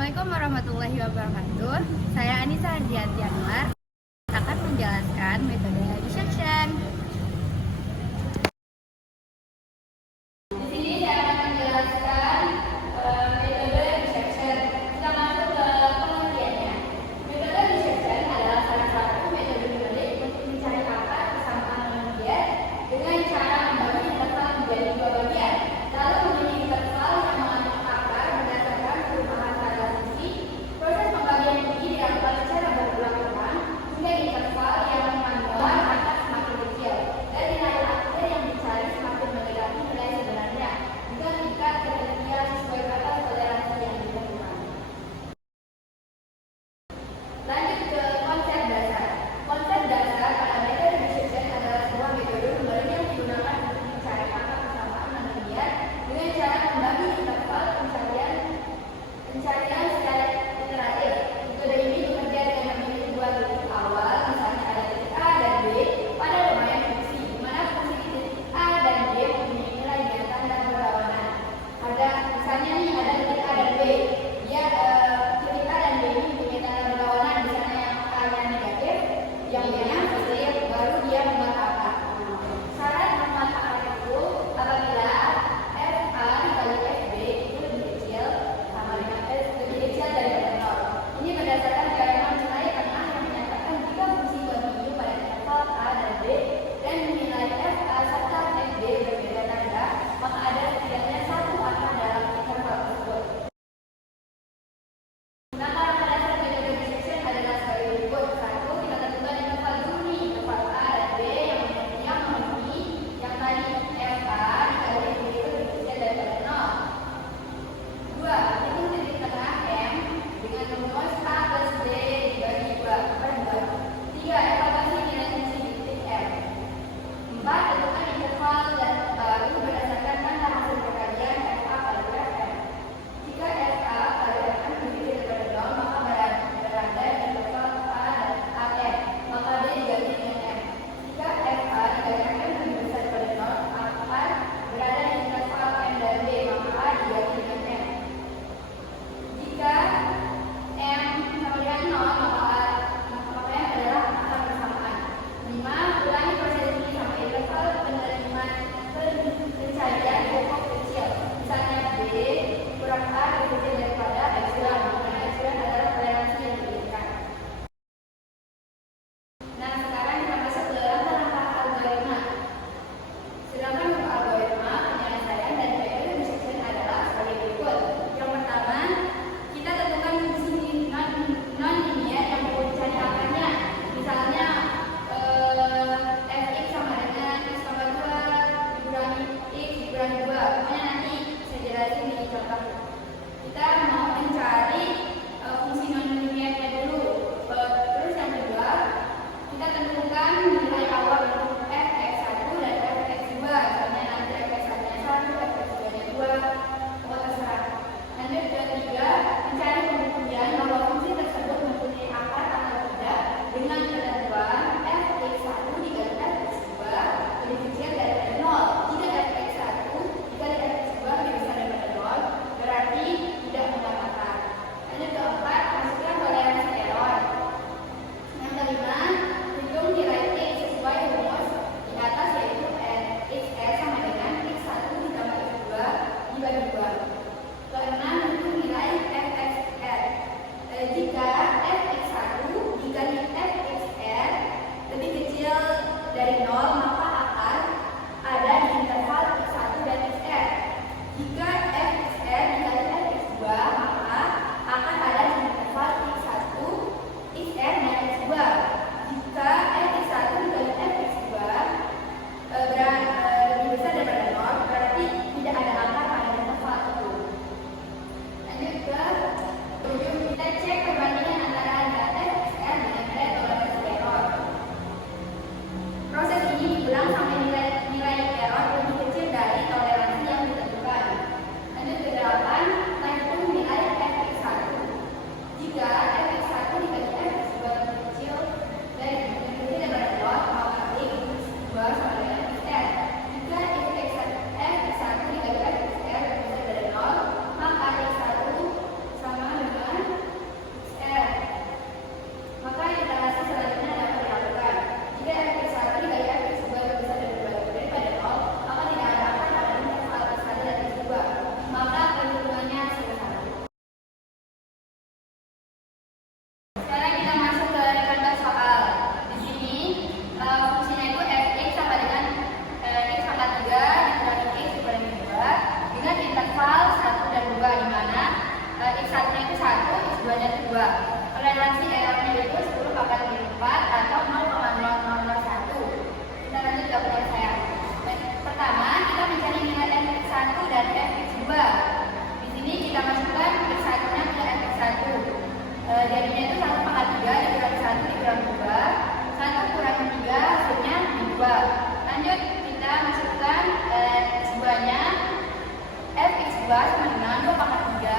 Assalamualaikum warahmatullahi wabarakatuh. Saya Anissa Hardianti Anwar akan menjelaskan metode dissection. Di sini saya akan menjelaskan metode dissection. Kita masuk ke pengertiannya. Metode dissection adalah salah satu metode menarik untuk mencari akar kesamaan manusia dengan cara membagi interval menjadi dua bagian, lalu memilih interval yang mengandung akar berdasarkan perubahan pada sisi. Proses pembagian ini dilakukan secara berulang-ulang hingga interval yang mengandung akar semakin kecil dan nilai akhir yang dicari semakin mendekati nilai sebenarnya dengan tingkat ketelitian sesuai batas toleransi yang ditentukan. Lanjut ke konsep dasar. Konsep dasar pada metode dissection adalah sebuah metode numerik yang digunakan untuk mencari akar kesamaan manusia dengan cara membagi interval pencarian secara iteratif. Metode ini bekerja dengan memilih dua titik awal, misalnya ada titik A dan B pada domain fungsi, di mana fungsi titik A dan B mempunyai nilai nyata dan berlawanan. Misalnya nih ada titik A dan B, titik A dan B ini mempunyai tanda berlawanan, di sana yang A-nya negatif, yang B-nya positif, baru dia membuat akar. Syarat membuat akar itu apabila FA dikali FB itu lebih kecil sama dengan lebih kecil daripada 0. Ini berdasarkan teorema nilai tengah yang menyatakan jika fungsi kontinu pada interval A dan B dan nilai FA serta FB berbeda tanda, maka ada setidaknya satu akar dalam interval tersebut. Maka pada dasar metode dissection adalah sebagai berikut. Satu, kita tentukan interval dulu nih, interval A dan B yang memenuhi yang tadi FA dikali FB itu lebih kecil daripada 0. Dua, hitung titik tengah M dengan rumus A plus B dibagi 2/2. Tiga, evaluasi nilai fungsi di titik M. Empat, tentukan interval dan baru berdasarkan tanda hasil perkalian FA kali FM. Jika FA kali FM lebih kecil daripada 0, maka berada di interval A dan AM, maka D dibagi dengan M. Jika FA dikali FM lebih besar daripada 0, maka berada di interval M dan B, maka A dibagi dengan M. Jika M sama dengan 0, maka M adalah akar kesamaan. 5. Ulangi proses ini sampai interval penerimaan pencarian pokok kecil. Misalnya B kurang A lebih kecil daripada epsilon, karena epsilon adalah toleransi yang diberikan. Nah, sekarang kita masuk ke langkah-langkah algoritma. Sedangkan untuk algoritma penyelesaian dan metode dissection adalah sebagai berikut. Yang pertama, kita tentukan fungsi non-linear yang perlu dicari akarnya. Misalnya fx sama dengan x tambah 2 dikurangi x dikurangi 2. Pokoknya nanti saya jelasin di contoh. Kita mau mencari fungsi non-linearnya dulu. Terus yang kedua, kita tentukan nilai awal untuk fx1 dan fx2. Misalnya nanti fx1-nya 1, fx2-nya 2, terserah. Lanjut ke ketiga, mencari pembuktian bahwa fungsi tersebut mempunyai akar atau tidak dengan ketentuan fx1 dikali fx2 lebih kecil daripada 0. Jika fx1 dikali fx2 lebih besar daripada 0, berarti tidak membuat akar. Lanjut ke keempat, masukkan toleransi error. Yang kelima, hitung nilai x sesuai rumus di atas, yaitu xs sama dengan x1 ditambah x2 dibagi 2. Keenam, hitung nilai fxs 2. Toleransi errornya itu 10 pangkat 4 atau 0,0001. Kita lanjut ke penyelesaian. Pertama, kita mencari nilai fx1 dan fx2. Di sini kita masukkan x1-nya ke fx1. Jadinya itu 1 pangkat 3 dikurangi 1 dikurangi 2. 1 kurangi 3 hasilnya 2. Lanjut, kita masukkan x2-nya. fx2 sama dengan 2 pangkat 3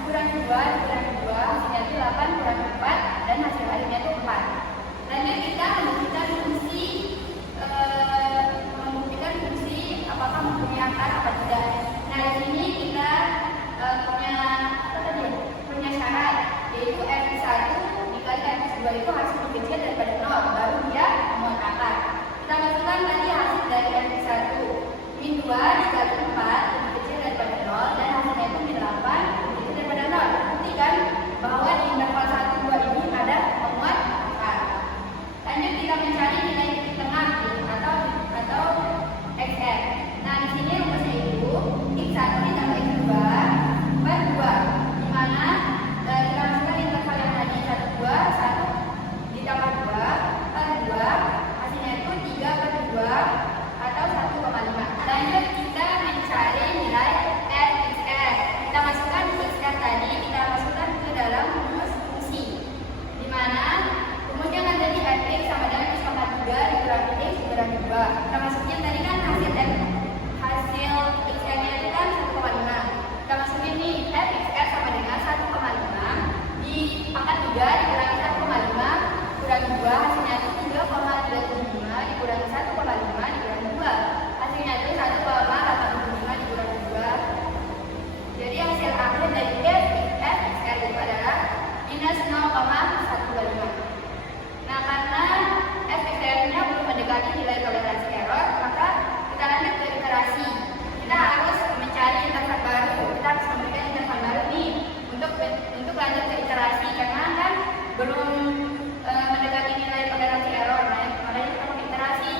dikurangi 2 dikurangi 2 hasilnya itu 8 kurangi 4 dan hasil akhirnya itu 4. Lanjut, kita membuktikan fungsi apakah mempunyai akar apa tidak. Nah, di sini kita punya syarat, yaitu fx1 dikali fx2 itu harus lebih kecil daripada 0 baru dia memuat akar. Kita masukkan tadi hasil dari fx1 min 2 dikali 4 lebih kecil daripada 0 dan hasilnya itu min 8 lebih kecil daripada 0. Buktikan bahwa di interval 1, 2 ini ada memuat akar. Lanjut, kita mencari nilai titik tengah atau xr. Nah, di sini rumusnya itu x1 ditambah x2 per 2, di mana kita masukkan interval yang tadi 1, 2, 1 ditambah 2 per 2, hasilnya itu 3 per 2 atau 1,5. Lanjut, kita mencari nilai fxr. Kita masukkan xr tadi, kita masukkan ke dalam rumus fungsi, di mana rumusnya kan tadi fx sama dengan x pangkat 3 dikurangi x dikurangi 2. Kita masukin tadi kan hasil xr-nya itu kan 1,5. Kita masukin nih fxr sama dengan 1,5 di pangkat 3 dikurangi 1,5 dikurangi 2 hasilnya itu 3,35 dikurangi 1,5 dikurangi 2 hasilnya itu 1,85 dikurangi 2. Jadi hasil akhir dari fxr itu adalah minus 0,125. Nah, karena fxr-nya belum mendekati nilai toleransi error, maka kita lanjut ke iterasi. Kita harus mencari interval baru. Kita harus memberikan interval baru nih untuk lanjut ke iterasi, karena kan belum mendekati nilai toleransi error. Makanya kita pakai iterasi.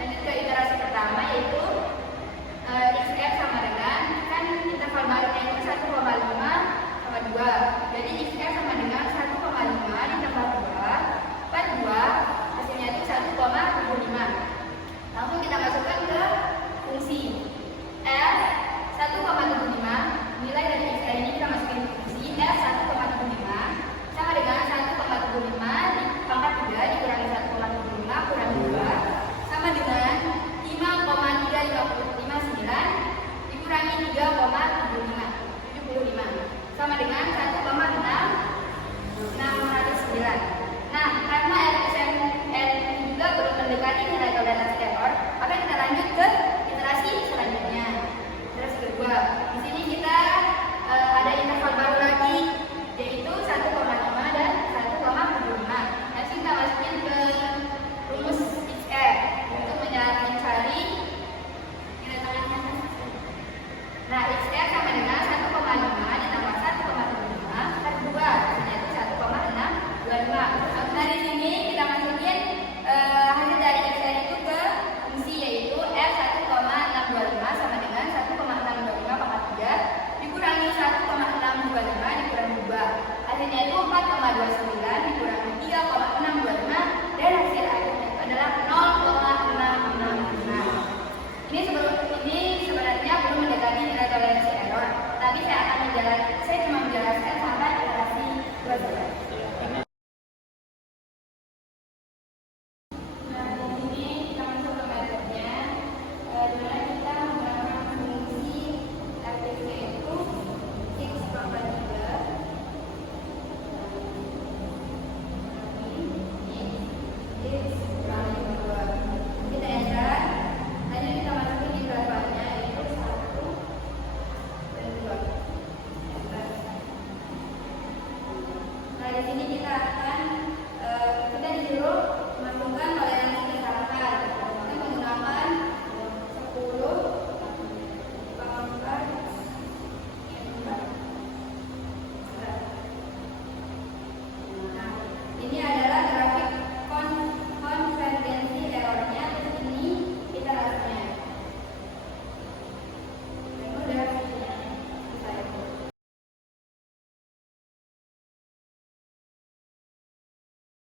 Lanjut ke iterasi pertama, yaitu xr sama dengan kan interval barunya itu 1,5 sama 2. Jadi xr sama dengan 1,5 ditambah 2 per 2 hasilnya itu 1,75. Langsung kita masukkan ke fungsi f 1,75. Nilai dari xr ini kita masukin ke fungsi f 1,75 sama dengan 1,75 di pangkat 3 dikurangi 1,75 kurangi 2 sama dengan 5,359 dikurangi 3,75 sama dengan 1,609. Nah, karena fxr juga belum mendekati nilai toleransi error, maka kita lanjut ke iterasi selanjutnya. Iterasi kedua. Di sini kita ada interval baru lagi, yaitu 1,5 dan 1,75. Nanti kita masukin ke rumus xr untuk mencari nilai tengahnya. Nah, xr sama dengan 1,5 ditambah 1,75 per 2, hasilnya itu 1,625. Nah, di sini kita masukin hasil dari xr itu ke fungsi, yaitu f 1,625 sama dengan 1,625 pangkat 3 dikurangi 1,625 dikurangi 2. Hasilnya itu 4,29 dikurangi 3,625 dan hasil akhirnya itu adalah 0,665. Ini sebenarnya belum mendekati nilai toleransi error, tapi saya cuma menjelaskan sampai iterasi 2 saja. Di sini kita